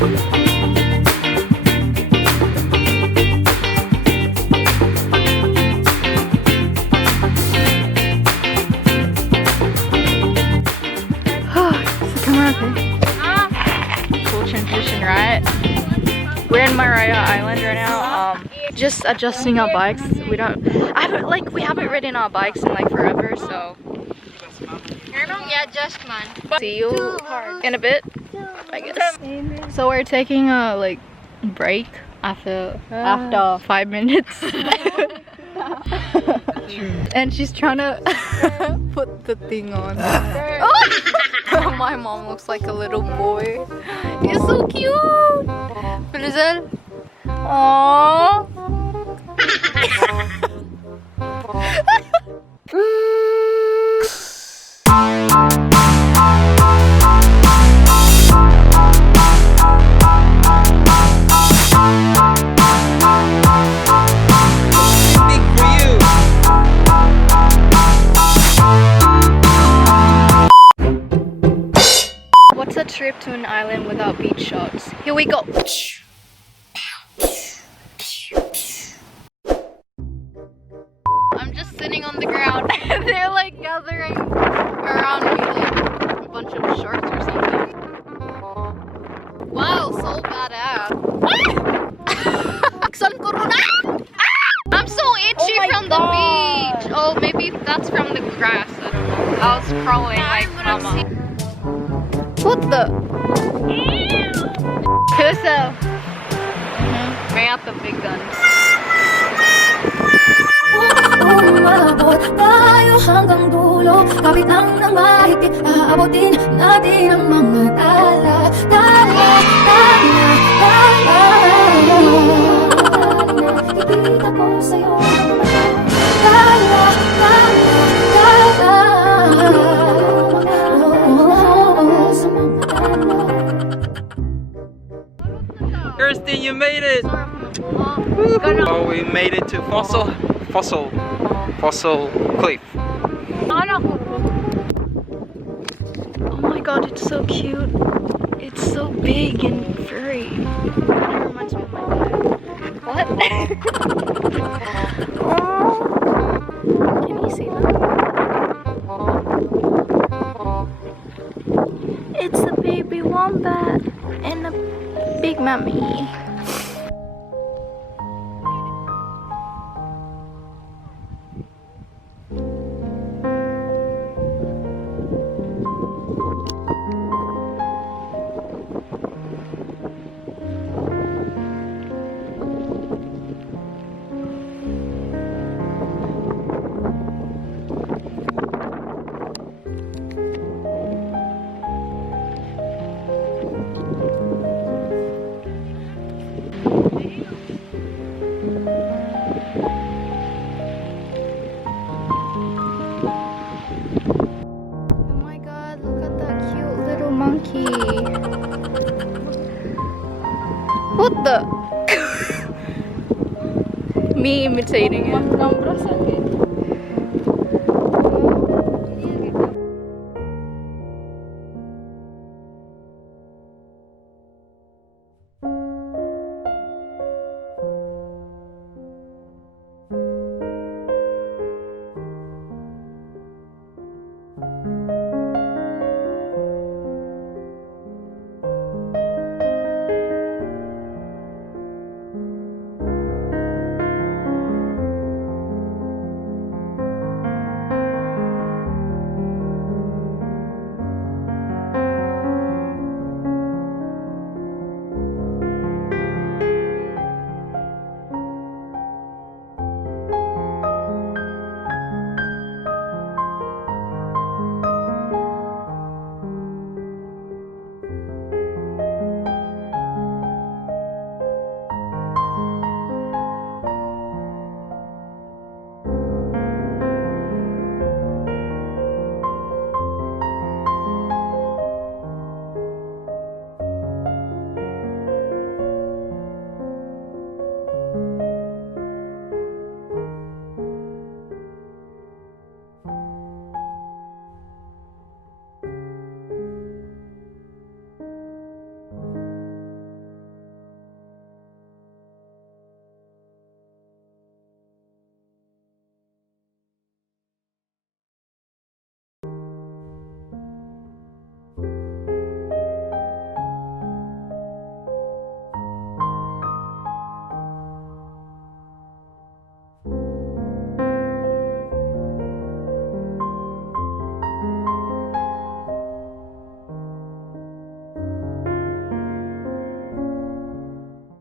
Cool transition, right? We're in Maria Island right now. Just adjusting our bikes. We haven't ridden our bikes in like forever, so see you in a bit, I guess. So we're taking a break after 5 minutes. And she's trying to put the thing on. My mom looks like a little boy. He's so cute. Reidel. Aww. What's a trip to an island without beach shots? Here we go. I'm just sitting on the ground. They're like gathering around me like a bunch of sharks or something. Wow, so badass. I'm so itchy from the beach. Oh, maybe that's from the grass. I don't know. I was crawling like mama. What the? Kuso. Bring out the big guns. Umabot tayo hanggang dulo. Kapit lang ng mahigpit, aabotin natin ang mga tala. Tala, tala, tala. Ikita ko sa'yo ang mga tala, tala, tala. Kirsten, you made it! Oh, we made it to Fossil Cliff. Oh my god, it's so cute. It's so big and furry. It reminds me of my dad. What? Oh, can you see that? It's a baby wombat and a big mummy. What the? Me imitating it.